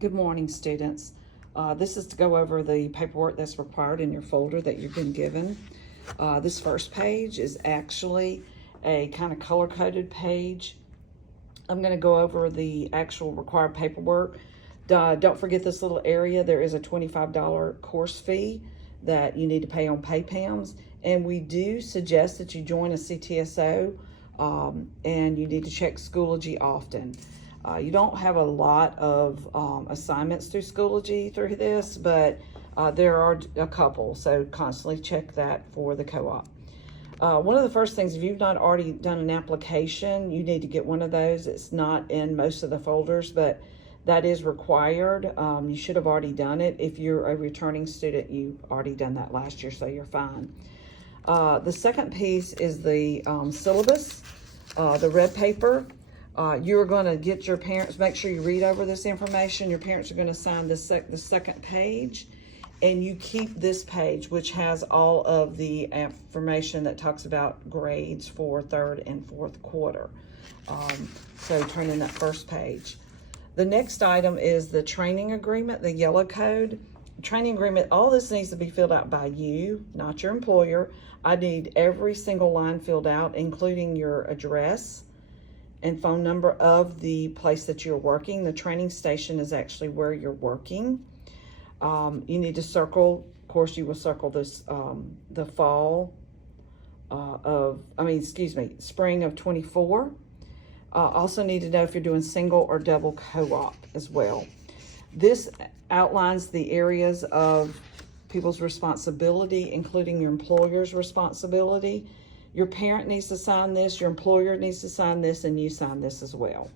Good morning, students. This is to go over the paperwork that's required in your folder that you've been given. This first page is actually a kind of color-coded page. I'm going to go over the actual required paperwork. Don't forget this little area. There is a $25 course fee that you need to pay on PayPams, and we do suggest that you join a CTSO, and you need to check Schoology often. You don't have a lot of assignments through Schoology through this, but there are a couple, so constantly check that for the co-op. One of the first things, if you've not already done an application, you need to get one of those. It's not in most of the folders, but that is required. You should have already done it. If you're a returning student, you've already done that last year, so you're fine. The second piece is the syllabus, the red paper. You're going to get your parents, make sure you read over this information. Your parents are going to sign the second page, and you keep this page, which has all of the information that talks about grades for third and fourth quarter. So turn in that first page. The next item is the training agreement, the yellow code. Training agreement, all this needs to be filled out by you, not your employer. I need every single line filled out, including your address and phone number of the place that you're working. The training station is actually where you're working. You need to circle, of course, you will circle this, the fall spring of 24. Also need to know if you're doing single or double co-op as well. This outlines the areas of people's responsibility, including your employer's responsibility. Your parent needs to sign this, your employer needs to sign this, and you sign this as well.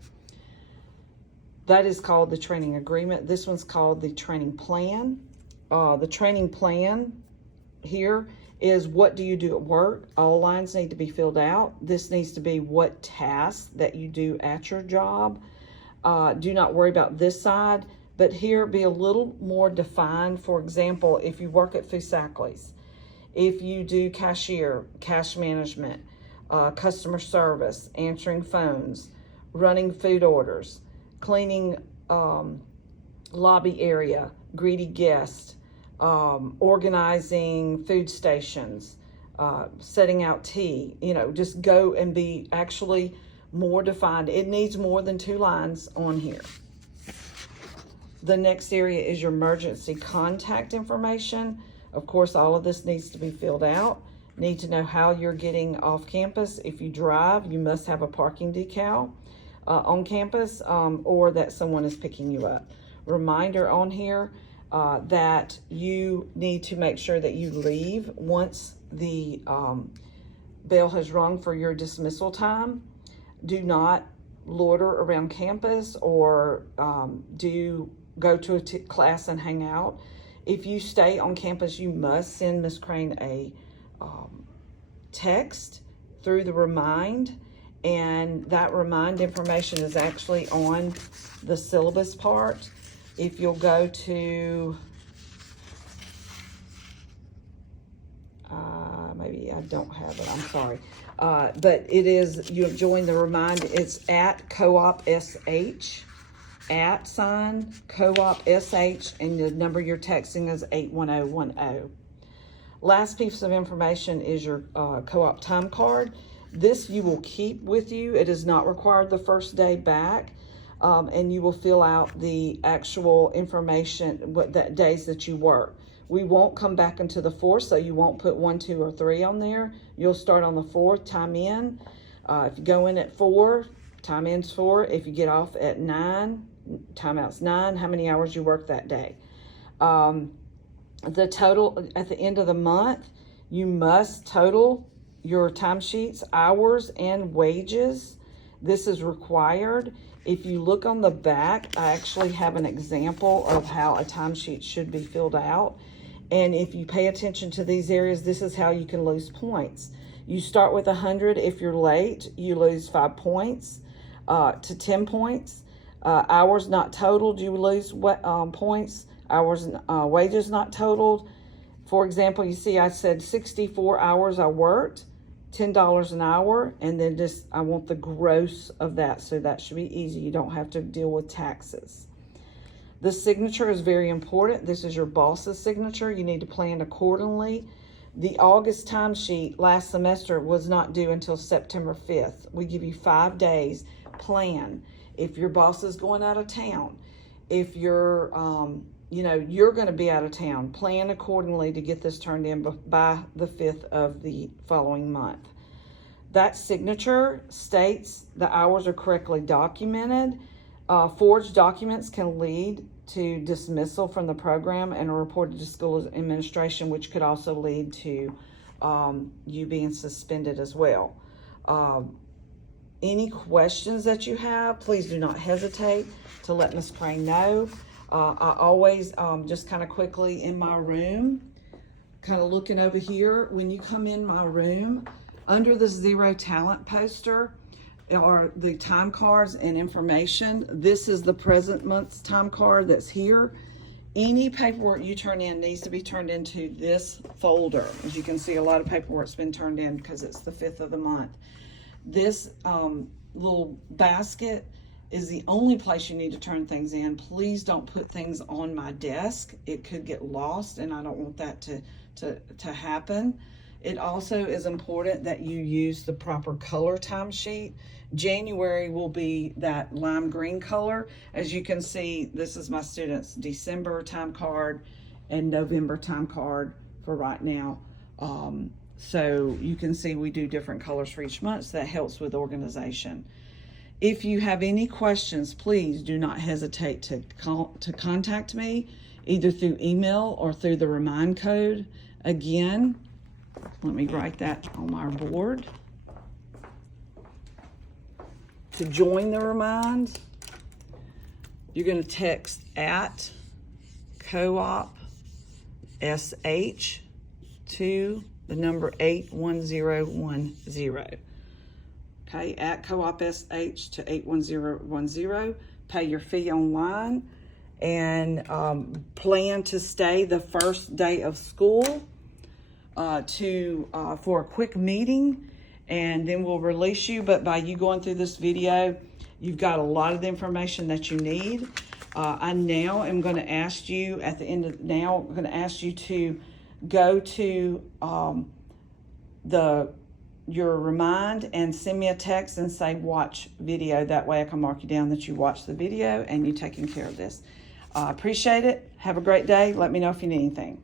That is called the training agreement. This one's called the training plan. The training plan here is what do you do at work. All lines need to be filled out. This needs to be what tasks that you do at your job. Do not worry about this side, but here be a little more defined. For example, if you work at Foosackly's, if you do cashier, cash management, customer service, answering phones, running food orders, cleaning lobby area, greedy guests, organizing food stations, setting out tea, just go and be actually more defined. It needs more than 2 lines on here. The next area is your emergency contact information. Of course, all of this needs to be filled out. Need to know how you're getting off campus. If you drive, you must have a parking decal on campus, or that someone is picking you up. Reminder on here that you need to make sure that you leave once the bell has rung for your dismissal time. Do not loiter around campus or go to a class and hang out. If you stay on campus, you must send Ms. Crane a text through the remind, and that remind information is actually on the syllabus part. If you'll go to, maybe I don't have it, I'm sorry, but it is, you join the remind, it's at co-op SH, @ co-op SH, and the number you're texting is 81010. Last piece of information is your co-op time card. This you will keep with you. It is not required the first day back, and you will fill out the actual information, what that days that you work. We won't come back into the 4th, so you won't put 1, 2, or 3 on there. You'll start on the 4th, time in. If you go in at 4, time in's 4. If you get off at 9, timeout's 9, how many hours you work that day. The total at the end of the month, you must total your timesheets, hours, and wages. This is required. If you look on the back, I actually have an example of how a timesheet should be filled out. And if you pay attention to these areas, this is how you can lose points. You start with 100. If you're late, you lose 5 points to 10 points. Hours not totaled, you lose points. Hours, wages not totaled. For example, you see I said 64 hours I worked, $10 an hour, and then just I want the gross of that, so that should be easy. You don't have to deal with taxes. The signature is very important. This is your boss's signature. You need to plan accordingly. The August timesheet last semester was not due until September 5th. We give you 5 days. Plan. If your boss is going out of town, if you're, you're going to be out of town, plan accordingly to get this turned in by the 5th of the following month. That signature states the hours are correctly documented. Forged documents can lead to dismissal from the program and are reported to school administration, which could also lead to you being suspended as well. Any questions that you have, please do not hesitate to let Ms. Crane know. I always, just kind of quickly in my room, kind of looking over here, when you come in my room, under the Zero Talent poster are the time cards and information. This is the present month's time card that's here. Any paperwork you turn in needs to be turned into this folder. As you can see, a lot of paperwork's been turned in because it's the 5th of the month. This little basket is the only place you need to turn things in. Please don't put things on my desk. It could get lost, and I don't want that to happen. It also is important that you use the proper color timesheet. January will be that lime green color. As you can see, this is my students' December time card and November time card for right now. So you can see we do different colors for each month, so that helps with organization. If you have any questions, please do not hesitate to contact me, either through email or through the Remind code. Again, let me write that on our board. To join the Remind, you're going to text at co-op SH to the number 81010. Okay, at co-op SH to 81010. Pay your fee online and plan to stay the first day of school for a quick meeting, and then we'll release you. But by you going through this video, you've got a lot of the information that you need. I now am going to ask you at the end of I'm going to ask you to go to your Remind and send me a text and say watch video. That way I can mark you down that you watched the video and you're taking care of this. Appreciate it. Have a great day. Let me know if you need anything.